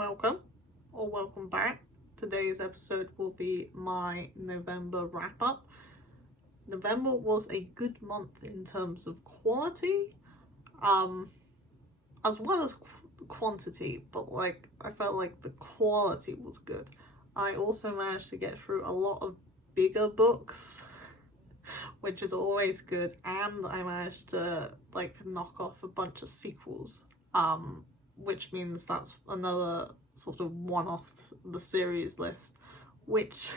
welcome or welcome back. Today's episode will be my November wrap up. November was a good month in terms of quality, as well as quantity, but I felt like the quality was good. I also managed to get through a lot of bigger books, which is always good, and I managed to knock off a bunch of sequels, which means that's another sort of one off the series list, which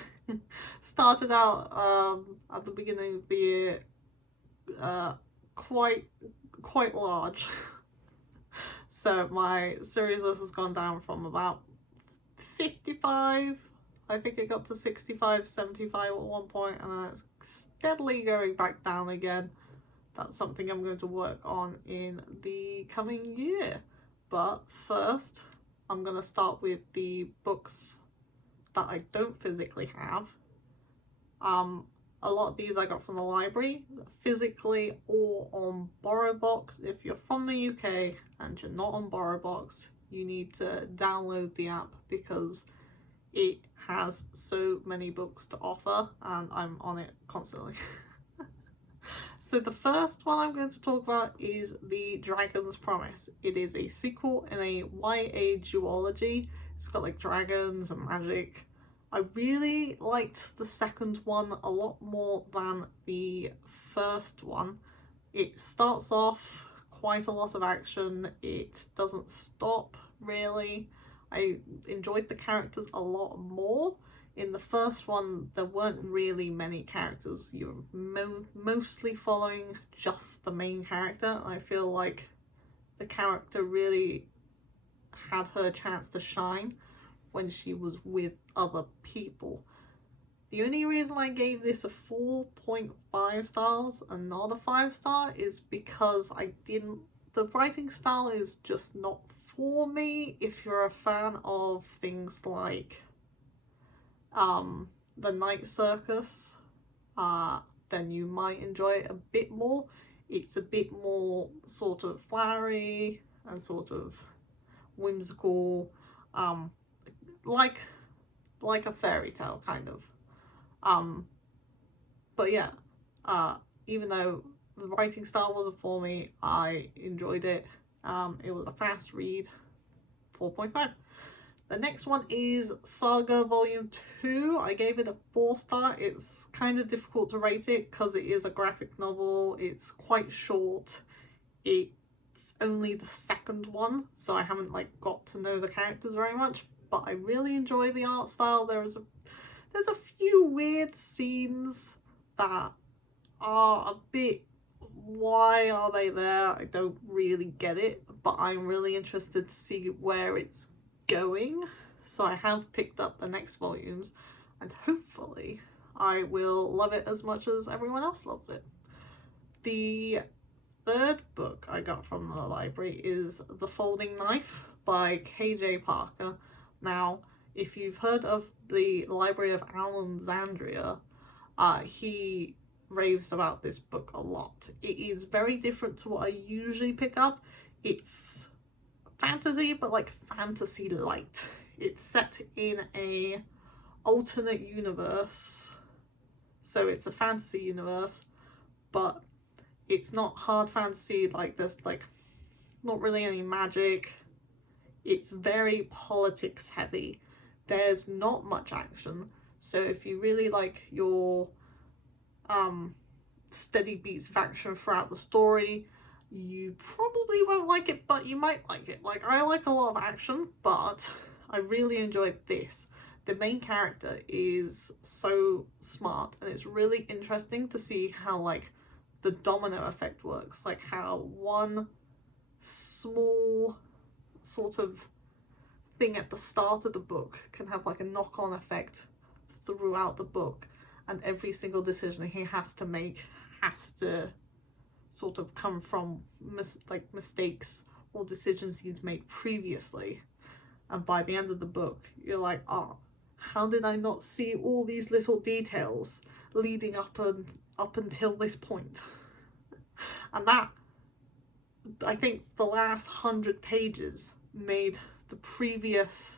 started out at the beginning of the year quite large. So my series list has gone down from about 55, I think it got to 65, 75 at one point, and then it's steadily going back down again. That's something I'm going to work on in the coming year. But first, I'm going to start with the books that I don't physically have. A lot of these I got from the library, physically or on BorrowBox. If you're from the UK and you're not on BorrowBox, you need to download the app because it has so many books to offer and I'm on it constantly. So the first one I'm going to talk about is The Dragon's Promise. It is a sequel in a YA duology. It's got dragons and magic. I really liked the second one a lot more than the first one. It starts off quite a lot of action. It doesn't stop really. I enjoyed the characters a lot more. In the first one, there weren't really many characters. You were mostly following just the main character. I feel like the character really had her chance to shine when she was with other people. The only reason I gave this a 4.5 stars and not a 5-star is because the writing style is just not for me. If you're a fan of things like The Night Circus, then you might enjoy it a bit more. It's a bit more sort of flowery and sort of whimsical, like a fairy tale kind of. But yeah, even though the writing style wasn't for me, I enjoyed it. It was a fast read, 4.5. The next one is Saga Volume 2. I gave it a 4-star. It's kind of difficult to rate it because it is a graphic novel. It's quite short. It's only the second one, so I haven't got to know the characters very much. But I really enjoy the art style. There's a few weird scenes that are a bit, why are they there? I don't really get it, but I'm really interested to see where it's going. So I have picked up the next volumes and hopefully I will love it as much as everyone else loves it. The third book I got from the library is The Folding Knife by KJ Parker. Now, if you've heard of the Library of Alexandria, he raves about this book a lot. It is very different to what I usually pick up. It's fantasy, but fantasy light. It's set in a alternate universe, so it's a fantasy universe, but it's not hard fantasy. There's not really any magic. It's very politics heavy. There's not much action, so if you really like your steady beats of action throughout the story, you probably won't like it, but you might like it. I like a lot of action, but I really enjoyed this. The main character is so smart, and it's really interesting to see how the domino effect works. How one small sort of thing at the start of the book can have a knock-on effect throughout the book, and every single decision he has to make has to sort of come from mistakes or decisions he's made previously. And by the end of the book, you're like, oh, how did I not see all these little details leading up until this point? And that, I think the last 100 pages made the previous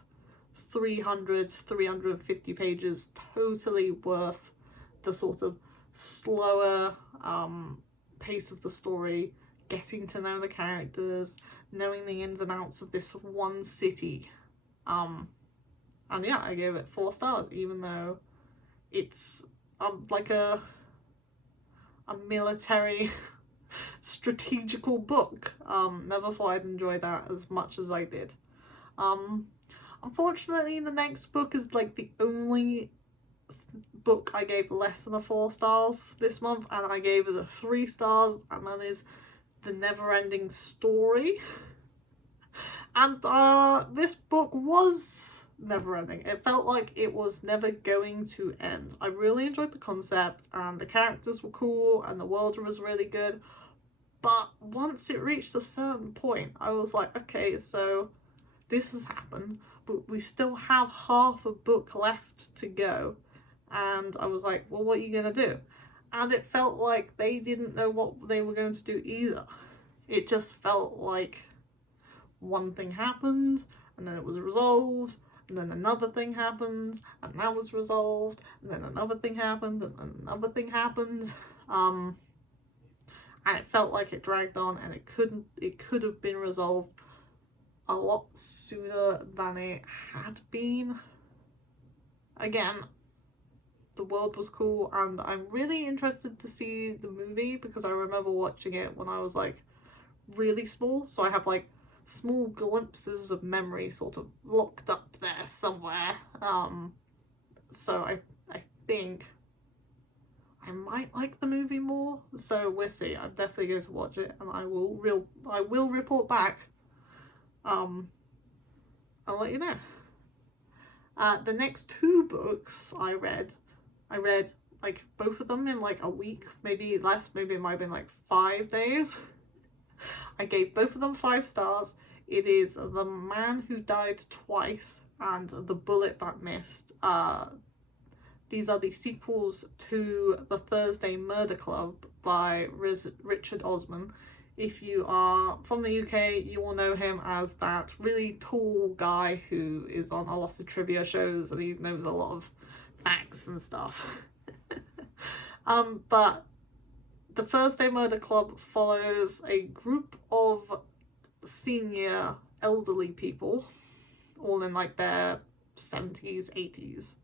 350 pages totally worth the sort of slower pace of the story, getting to know the characters, knowing the ins and outs of this one city. And yeah, I gave it 4 stars, even though it's like a military strategical book. Never thought I'd enjoy that as much as I did. Unfortunately, the next book is like the only book I gave less than 4 stars this month, and I gave it 3 stars, and that is The Neverending Story. And this book was never ending. It felt like it was never going to end. I really enjoyed the concept, and the characters were cool, and the world was really good. But once it reached a certain point, I was like, okay, so this has happened, but we still have half a book left to go. And I was like, well, what are you going to do? And it felt like they didn't know what they were going to do either. It just felt like one thing happened, and then it was resolved, and then another thing happened, and that was resolved, and then another thing happened, and then another thing happened. And it felt like it dragged on, and it could have been resolved a lot sooner than it had been. Again, the world was cool, and I'm really interested to see the movie, because I remember watching it when I was like really small, so I have like small glimpses of memory sort of locked up there somewhere. So I think I might like the movie more, so we'll see. I'm definitely going to watch it, and I will report back. I'll let you know. The next 2 books I read like both of them in like a week, maybe less, maybe it might have been like 5 days. I gave both of them 5 stars. It is The Man Who Died Twice and The Bullet That Missed. These are the sequels to The Thursday Murder Club by Richard Osman. If you are from the UK, you will know him as that really tall guy who is on a lot of trivia shows, and he knows a lot of facts and stuff. But The Thursday Murder Club follows a group of senior elderly people, all in like their 70s, 80s.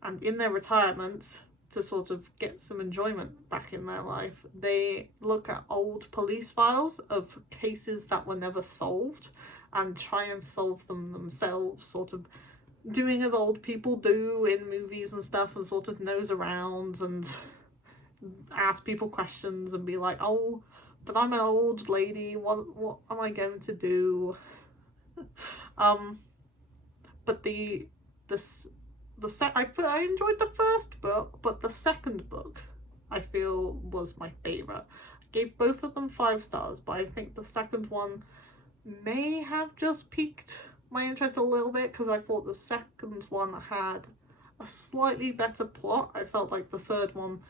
And in their retirement, to sort of get some enjoyment back in their life, they look at old police files of cases that were never solved and try and solve them themselves, sort of doing as old people do in movies and stuff, and sort of nose around and ask people questions and be like, oh, but I'm an old lady, what am I going to do? But I enjoyed the first book, but the second book I feel was my favourite. I gave both of them 5 stars, but I think the second one may have just piqued my interest a little bit, because I thought the second one had a slightly better plot. I felt like the third one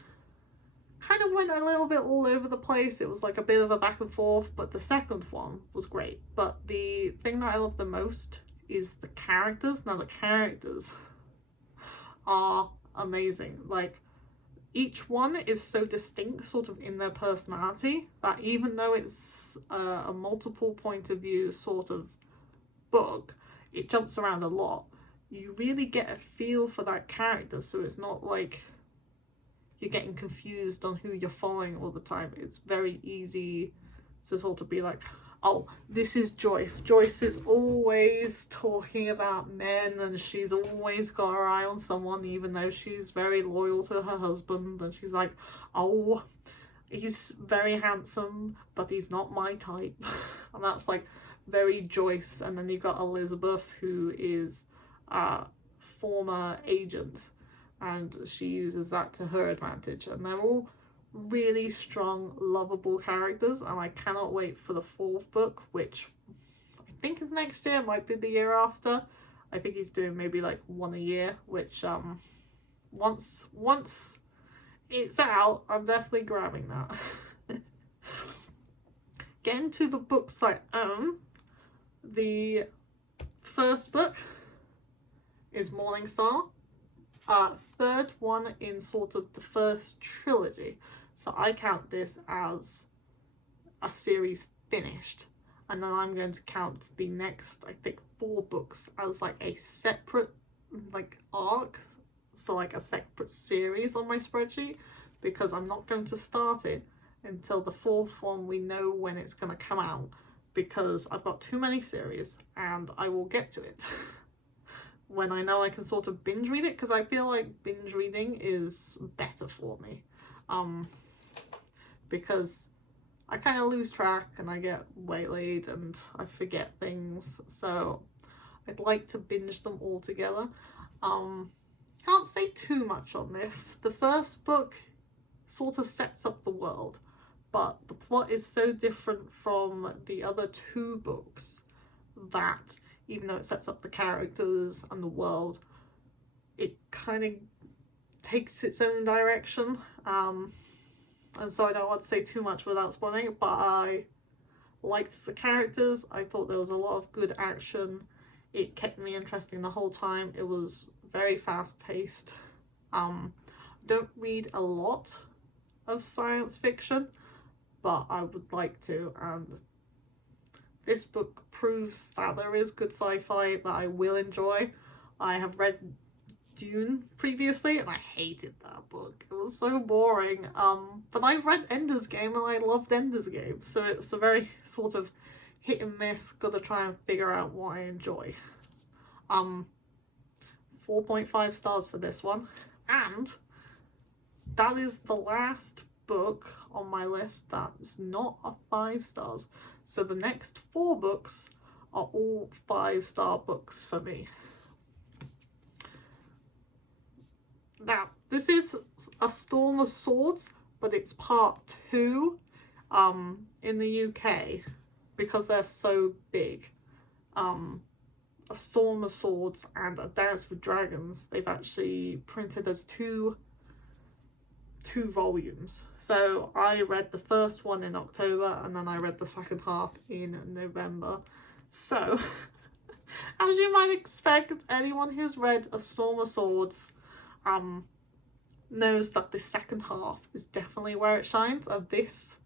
kind of went a little bit all over the place. It was like a bit of a back and forth, but the second one was great. But the thing that I love the most is the characters. Now the characters are amazing. Like, each one is so distinct sort of in their personality that even though it's a multiple point of view sort of book, it jumps around a lot. You really get a feel for that character, so it's not like you're getting confused on who you're following all the time. It's very easy to sort of be like, oh, this is Joyce. Joyce is always talking about men, and she's always got her eye on someone, even though she's very loyal to her husband. And she's like, oh, he's very handsome, but he's not my type. And that's like very Joyce. And then you've got Elizabeth, who is a former agent, and she uses that to her advantage. And they're all really strong, lovable characters, and I cannot wait for the 4th book, which I think is next year, might be the year after. I think he's doing maybe like 1 a year, which once it's out, I'm definitely grabbing that. Getting to the books I own, The first book is Morningstar, third one in sort of the first trilogy. So I count this as a series finished, and then I'm going to count the next, I think, 4 books as like a separate like arc, so like a separate series on my spreadsheet, because I'm not going to start it until the 4th one we know when it's going to come out, because I've got too many series and I will get to it when I know I can sort of binge read it, because I feel like binge reading is better for me, because I kind of lose track and I get waylaid and I forget things, so I'd like to binge them all together. Can't say too much on this. The first book sort of sets up the world, but the plot is so different from the other 2 books that even though it sets up the characters and the world, it kind of takes its own direction. And so I don't want to say too much without spoiling it, but I liked the characters. I thought there was a lot of good action. It kept me interesting the whole time. It was very fast paced. Don't read a lot of science fiction, but I would like to, and this book proves that there is good sci-fi that I will enjoy. I have read Dune previously and I hated that book. It was so boring. But I've read Ender's Game and I loved Ender's Game, so it's a very sort of hit and miss. Gotta try and figure out what I enjoy. 4.5 stars for this one, and that is the last book on my list that is not a 5 stars. So the next 4 books are all 5-star books for me. Now, this is A Storm of Swords, but it's part 2 in the UK because they're so big. A Storm of Swords and A Dance with Dragons, they've actually printed as two volumes. So I read the first one in October and then I read the second half in November. So, as you might expect, anyone who's read A Storm of Swords knows that the second half is definitely where it shines, and this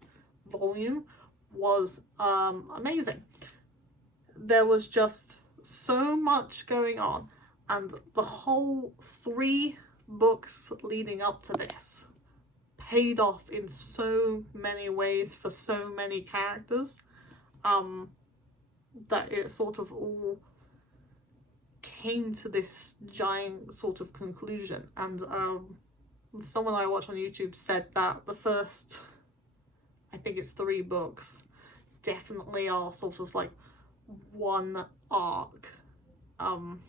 volume was amazing. There was just so much going on, and the whole 3 books leading up to this paid off in so many ways for so many characters, that it sort of all came to this giant sort of conclusion. And someone I watch on YouTube said that the first, I think it's 3 books, definitely are sort of like one arc, and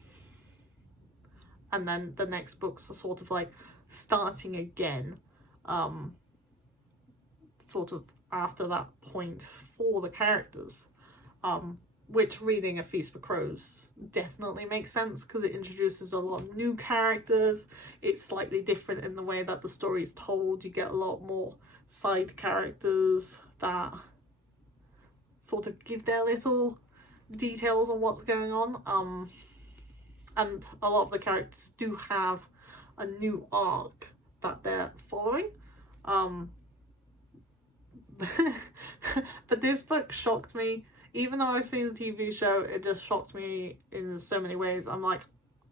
then the next books are sort of like starting again, sort of after that point for the characters, which reading A Feast for Crows definitely makes sense because it introduces a lot of new characters. It's slightly different in the way that the story is told. You get a lot more side characters that sort of give their little details on what's going on, and a lot of the characters do have a new arc that they're following, but this book shocked me. Even though I've seen the TV show, it just shocked me in so many ways. I'm like,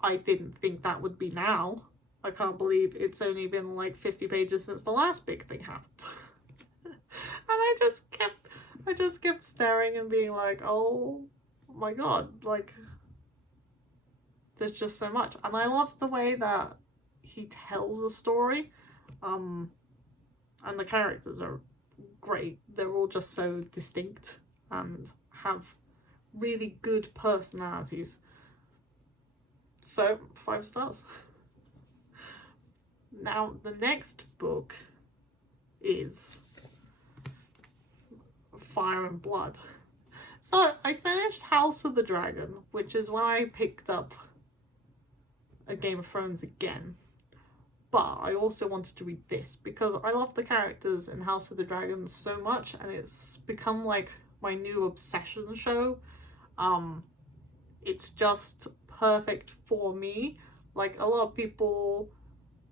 I didn't think that would be now. I can't believe it's only been like 50 pages since the last big thing happened. And I just kept staring and being like, oh my god, like, there's just so much. And I love the way that he tells a story, and the characters are great. They're all just so distinct and have really good personalities. So 5 stars. Now the next book is Fire and Blood. So I finished House of the Dragon, which is when I picked up a Game of Thrones again. But I also wanted to read this because I love the characters in House of the Dragon so much, and it's become like my new obsession show. It's just perfect for me. Like, a lot of people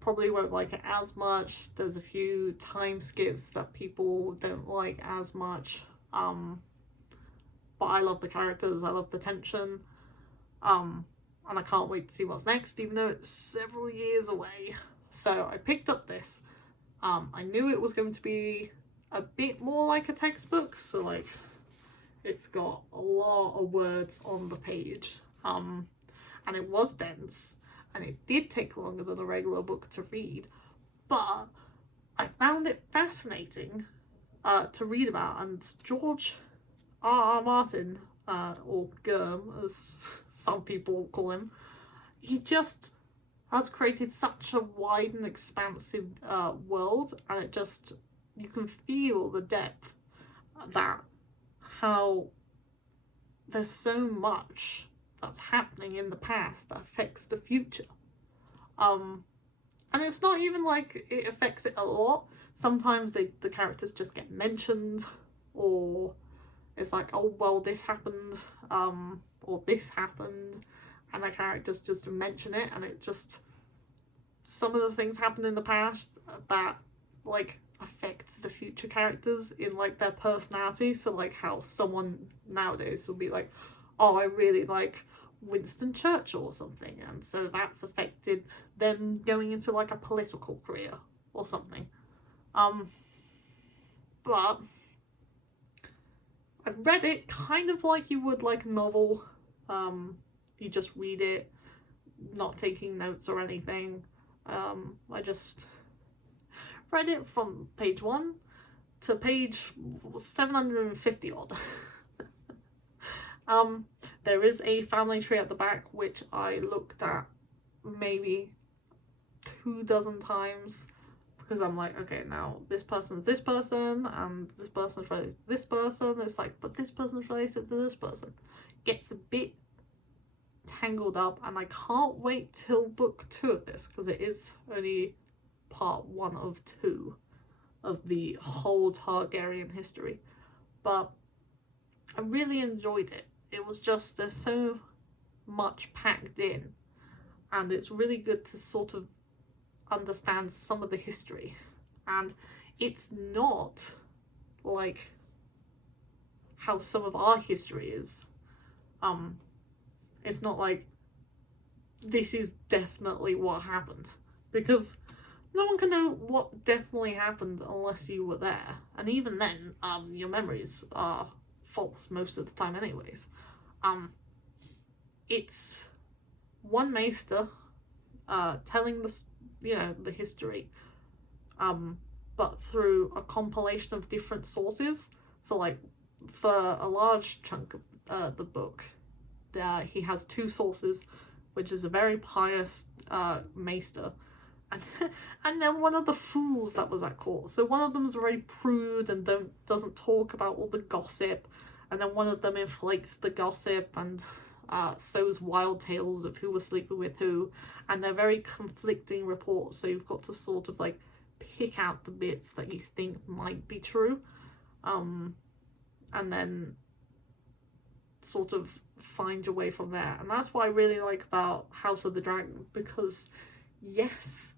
probably won't like it as much. There's a few time skips that people don't like as much. But I love the characters, I love the tension. And I can't wait to see what's next, even though it's several years away. So I picked up this. I knew it was going to be a bit more like a textbook, so like it's got a lot of words on the page. And it was dense, and it did take longer than a regular book to read, but I found it fascinating to read about. And George R.R. Martin, or Germ, as some people call him, he just has created such a wide and expansive world, and it just, you can feel the depth, that how there's so much that's happening in the past that affects the future. And it's not even like it affects it a lot. Sometimes the characters just get mentioned, or it's like, oh well, this happened, or this happened, and the characters just mention it, and it just, some of the things happen in the past that like affect the future characters in like their personality. So like how someone nowadays will be like, oh, I really like Winston Churchill or something, and so that's affected them going into like a political career or something. But I've read it kind of like you would like a novel. You just read it, not taking notes or anything. I just read it from page 1 to page 750 odd. There is a family tree at the back, which I looked at maybe 24 times, because I'm like, okay, now this person's this person, and this person's related to this person. It's like, but this person's related to this person. Gets a bit tangled up, and I can't wait till book 2 of this, because it is only part 1 of 2 of the whole Targaryen history. But I really enjoyed it. It was just, there's so much packed in, and it's really good to sort of understand some of the history. And it's not like how some of our history is. It's not like this is definitely what happened, because no one can know what definitely happened unless you were there, and even then, your memories are false most of the time anyways. It's one maester telling the history, but through a compilation of different sources. So like for a large chunk of the book, he has 2 sources, which is a very pious maester, and then one of the fools that was at court. So one of them is very prude and doesn't talk about all the gossip, and then one of them inflates the gossip and sows wild tales of who was sleeping with who, and they're very conflicting reports. So you've got to sort of like pick out the bits that you think might be true, and then sort of find your way from there. And that's what I really like about House of the Dragon, because yes,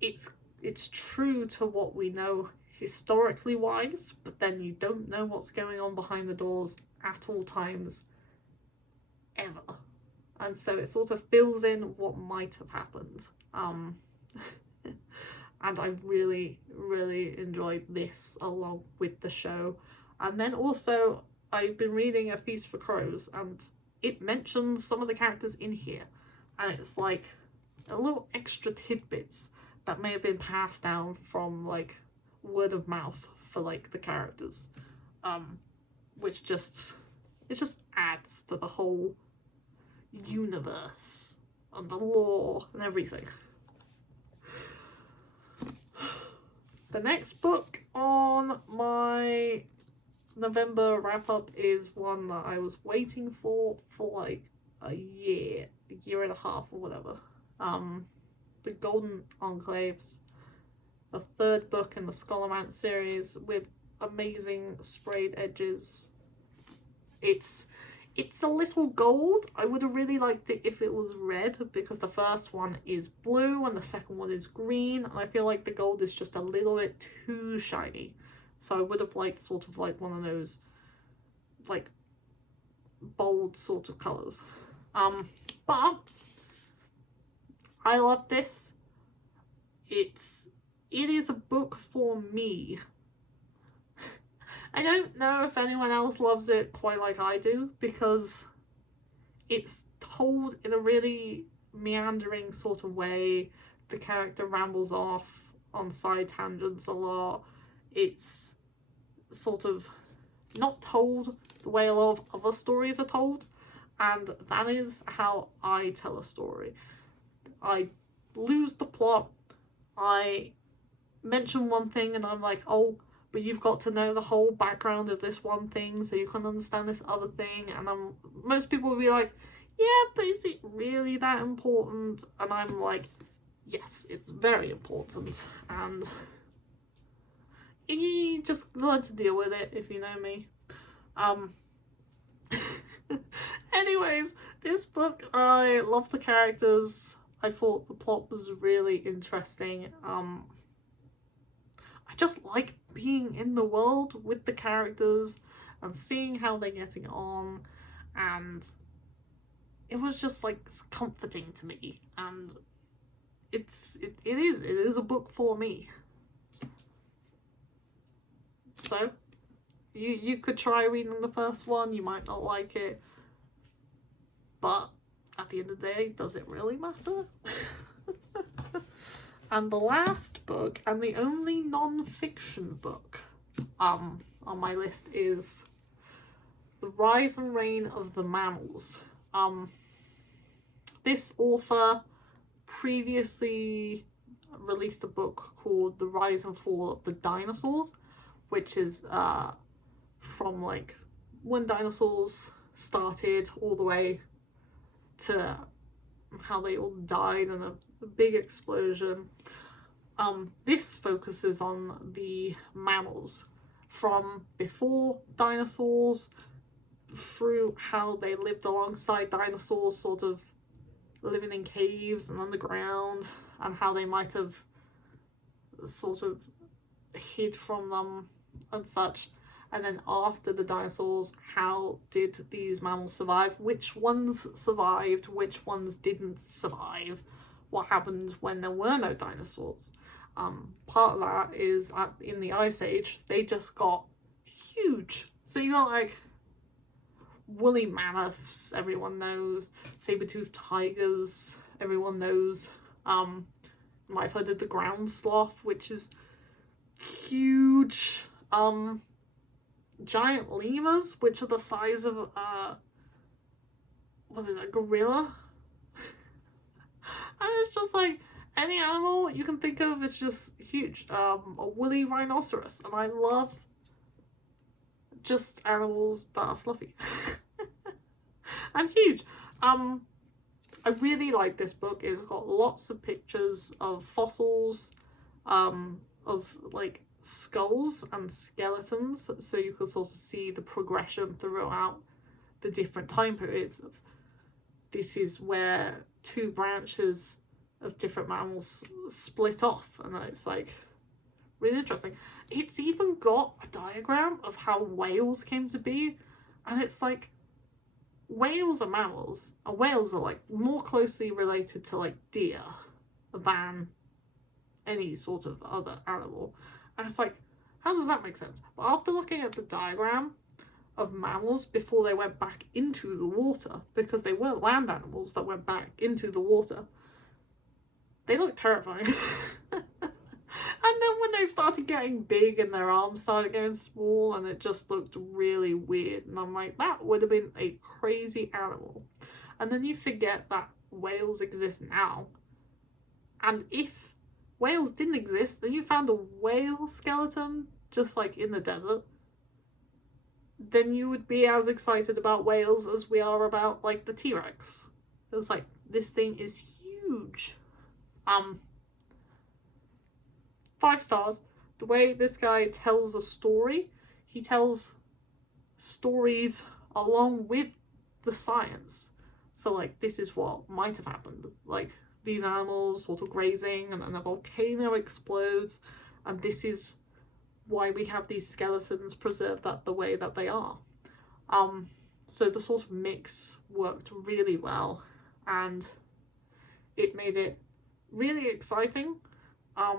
it's true to what we know historically wise, but then you don't know what's going on behind the doors at all times ever, and so it sort of fills in what might have happened. And I really enjoyed this along with the show. And then also I've been reading A Feast for Crows, and it mentions some of the characters in here, and it's like a little extra tidbits that may have been passed down from like word of mouth for like the characters, which it just adds to the whole universe and the lore and everything. The next book on my November wrap up is one that I was waiting for like a year and a half or whatever. The Golden Enclaves, the 3rd book in the Scholomance series, with amazing sprayed edges. It's It's a little gold. I would have really liked it if it was red, because the first one is blue and the second one is green, and I feel like the gold is just a little bit too shiny. So I would have liked sort of like one of those like bold sort of colours. But I love this. It is a book for me. I don't know if anyone else loves it quite like I do, because it's told in a really meandering sort of way. The character rambles off on side tangents a lot. It's sort of not told the way a lot of other stories are told, and that is how I tell a story. I lose the plot, I mention one thing and I'm like, oh, but you've got to know the whole background of this one thing so you can understand this other thing, and most people will be like, yeah, but is it really that important? And I'm like, yes, it's very important, and you just learn to deal with it if you know me. Anyways, this book, I love the characters. I thought the plot was really interesting. I just like being in the world with the characters and seeing how they're getting on, and it was just like comforting to me, and it is a book for me. So you could try reading the first one. You might not like it, but at the end of the day, does it really matter? And the last book, and the only non-fiction book on my list, is The Rise and Reign of the Mammals. This author previously released a book called The Rise and Fall of the Dinosaurs, which is from like when dinosaurs started all the way to how they all died in a big explosion. This focuses on the mammals from before dinosaurs through how they lived alongside dinosaurs, sort of living in caves and underground, and how they might have sort of hid from them and such. And then after the dinosaurs, how did these mammals survive? Which ones survived? Which ones didn't survive? What happened when there were no dinosaurs? Part of that is in the Ice Age, they just got huge. So you got like woolly mammoths, everyone knows. Saber-toothed tigers, everyone knows. You might have heard of the ground sloth, which is huge. Giant lemurs, which are the size of what is it, a gorilla? And it's just like any animal you can think of is just huge. A woolly rhinoceros, and I love just animals that are fluffy and huge. I really like this book. It's got lots of pictures of fossils, of like skulls and skeletons, so you can sort of see the progression throughout the different time periods of this is where two branches of different mammals split off, and it's like really interesting. It's even got a diagram of how whales came to be, and it's like whales are mammals, and whales are like more closely related to like deer than any sort of other animal. And it's like, how does that make sense? But after looking at the diagram of mammals before they went back into the water, because they were land animals that went back into the water, they look terrifying. And then when they started getting big and their arms started getting small, and it just looked really weird, and I'm like, that would have been a crazy animal. And then you forget that whales exist now, and if whales didn't exist, then you found a whale skeleton just like in the desert, then you would be as excited about whales as we are about like the T-Rex. It's like, this thing is huge. 5 stars. The way this guy tells a story, he tells stories along with the science. So like, this is what might have happened. Like, these animals sort of grazing, and then a volcano explodes, and this is why we have these skeletons preserved the way that they are. So the sort of mix worked really well, and it made it really exciting. I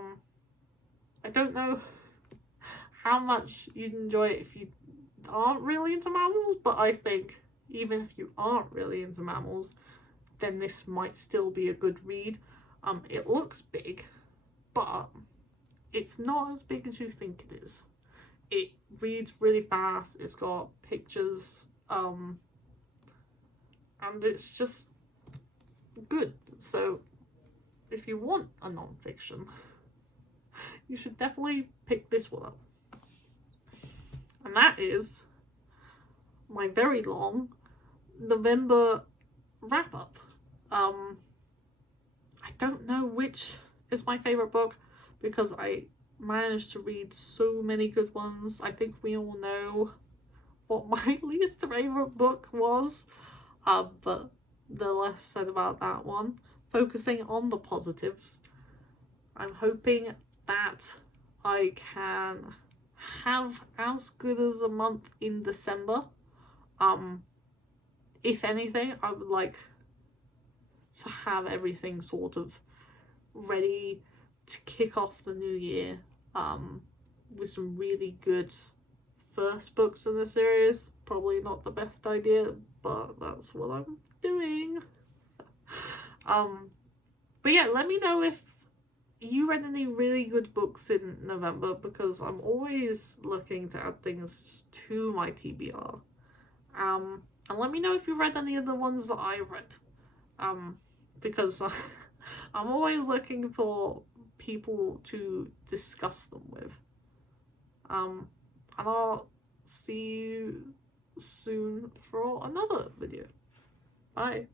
don't know how much you'd enjoy it if you aren't really into mammals, but I think even if you aren't really into mammals, then this might still be a good read. It looks big, but it's not as big as you think it is. It reads really fast, it's got pictures, and it's just good. So if you want a non-fiction, you should definitely pick this one up. And that is my very long November wrap-up. I don't know which is my favourite book, because I managed to read so many good ones. I think we all know what my least favourite book was, but the less said about that one. Focusing on the positives, I'm hoping that I can have as good as a month in December. If anything, I would like to have everything sort of ready to kick off the new year, with some really good first books in the series. Probably not the best idea, but that's what I'm doing. But yeah, let me know if you read any really good books in November, because I'm always looking to add things to my TBR. And let me know if you read any of the ones that I read, because I'm always looking for people to discuss them with. And I'll see you soon for another video. Bye.